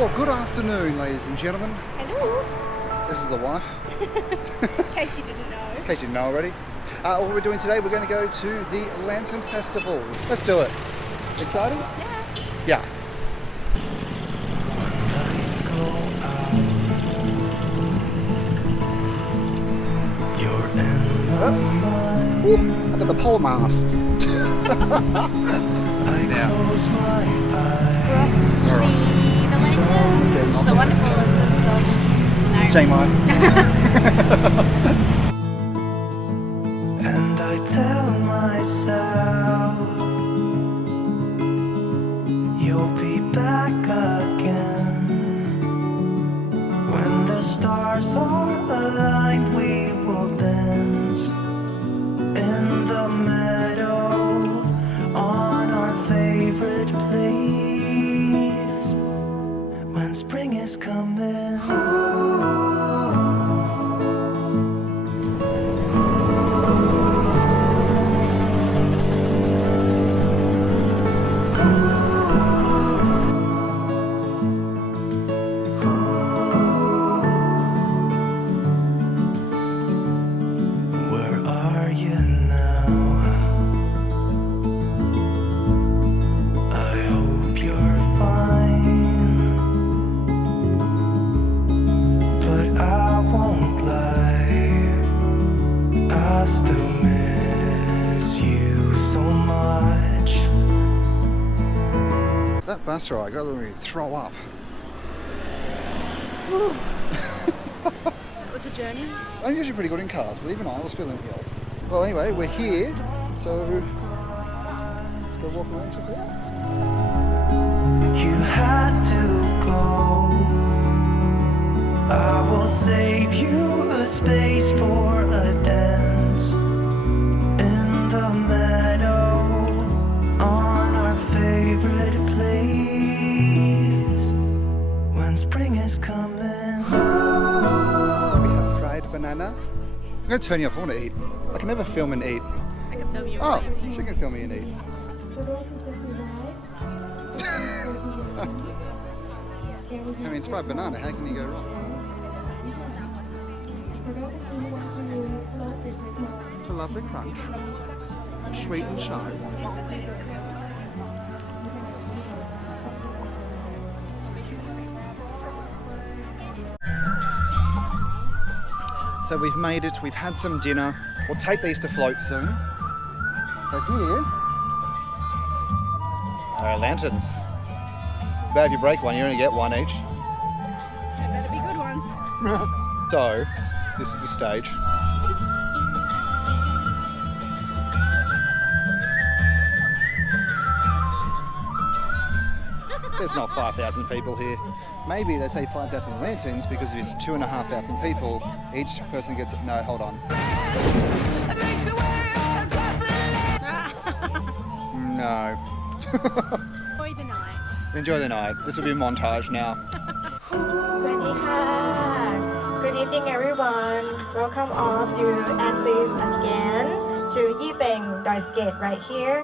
Well, good afternoon, ladies and gentlemen. Hello. This is the wife. In case you didn't know. In case you didn't know already. What we're doing today, we're going to go to the Lantern Festival. Let's do it. Excited? Yeah. Yeah. I've got the pole mast. We're off to see the lanterns. The wonderful lizards of... No. J-Mo. And I tell myself you'll be back again. When the stars are aligned, we will dance in the meadow on our favorite place. When spring is coming. That bus ride got me throw up. That was a journey. I'm usually pretty good in cars, but even I was feeling ill. Well, anyway, we're here, so let's go walk around and check it out. You had to go. I will save you a space for a dance in the meadow on our favorite place. When spring is coming. We have fried banana. I'm going to turn you off. I want to eat. I can never film and eat. I can film you. Oh, she can film me and eat. I mean, it's fried banana. How can you go wrong? It's a lovely crunch. Sweet and sour. So we've made it, we've had some dinner. We'll take these to float soon. But here are our lanterns. But if you break one, you only get one each. They better be good ones. So, this is the stage. There's not 5,000 people here. Maybe they say 5,000 lanterns because there's 2,500 people. Each person gets... No, hold on. No. Enjoy the night. Enjoy the night. This will be a montage now. สวัสดีค่ะ Good evening everyone. Welcome all of you athletes again to Yee Peng Skate right here.